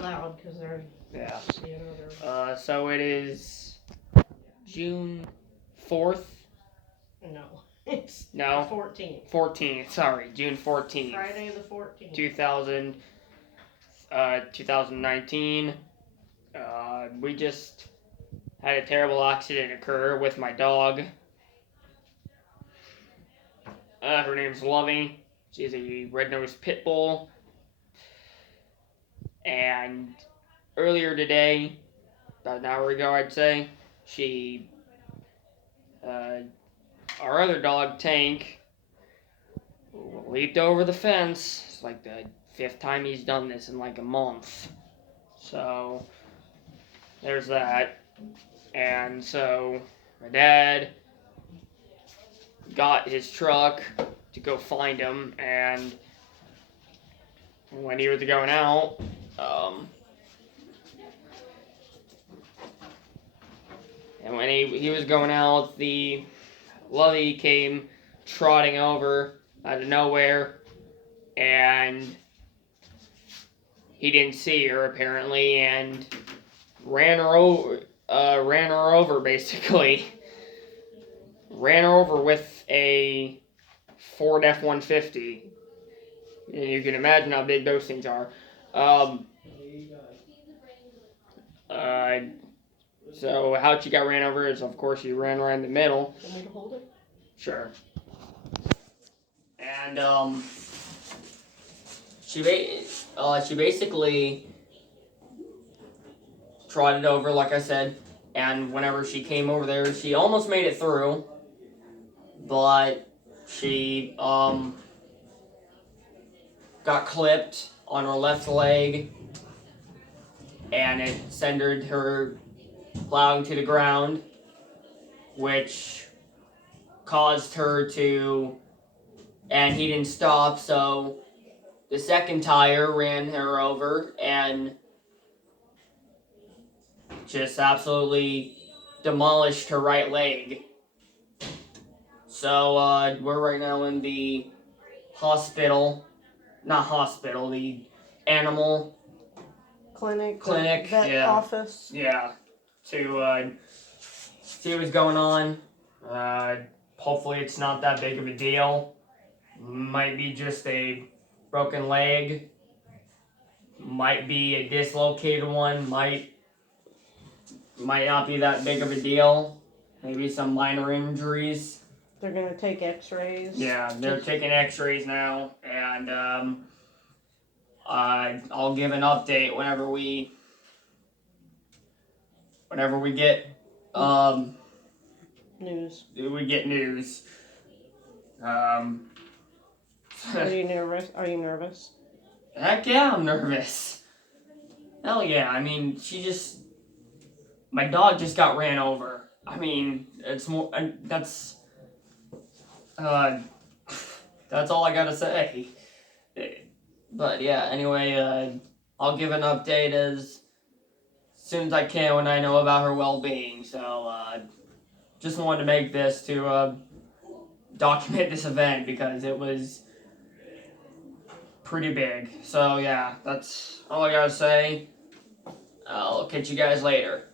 loud because they're so it is June 4th. No, it's no 14th. 14th. Sorry, June 14th. Friday the 14th. 2019. We just had a terrible accident occur with my dog. Her name's Lovey. She's a red-nosed pit bull. And earlier today, about an hour ago, I'd say, our other dog, Tank, leaped over the fence. It's like the 5th time he's done this in like a month. So, there's that. And so, my dad got his truck to go find him, and when he was going out, and when he was going out, the Lovey came trotting over out of nowhere, and he didn't see her apparently, and ran her over basically. Ran her over with a Ford F-150. And you can imagine how big those things are. So how she got ran over is, of course, she ran right in the middle. Want me to hold it? Sure. And she basically trotted over, like I said, and whenever she came over there, she almost made it through, but she got clipped on her left leg, and it sent her plowing to the ground, which caused her to, and he didn't stop, so the second tire ran her over and just absolutely demolished her right leg. So we're right now in the the animal clinic, vet office. Yeah, to see what's going on. Hopefully it's not that big of a deal. Might be just a broken leg. Might be a dislocated one. Might not be that big of a deal. Maybe some minor injuries. They're gonna take X-rays. Yeah, they're taking X-rays now, and I'll give an update whenever we get news. We get news. Are you nervous? Are you nervous? Heck yeah, I'm nervous. Hell yeah! I mean, my dog just got ran over. I mean, it's more. That's all I gotta say. But yeah, anyway, I'll give an update as soon as I can when I know about her well-being. So, just wanted to make this to document this event because it was pretty big. So yeah, that's all I gotta say. I'll catch you guys later.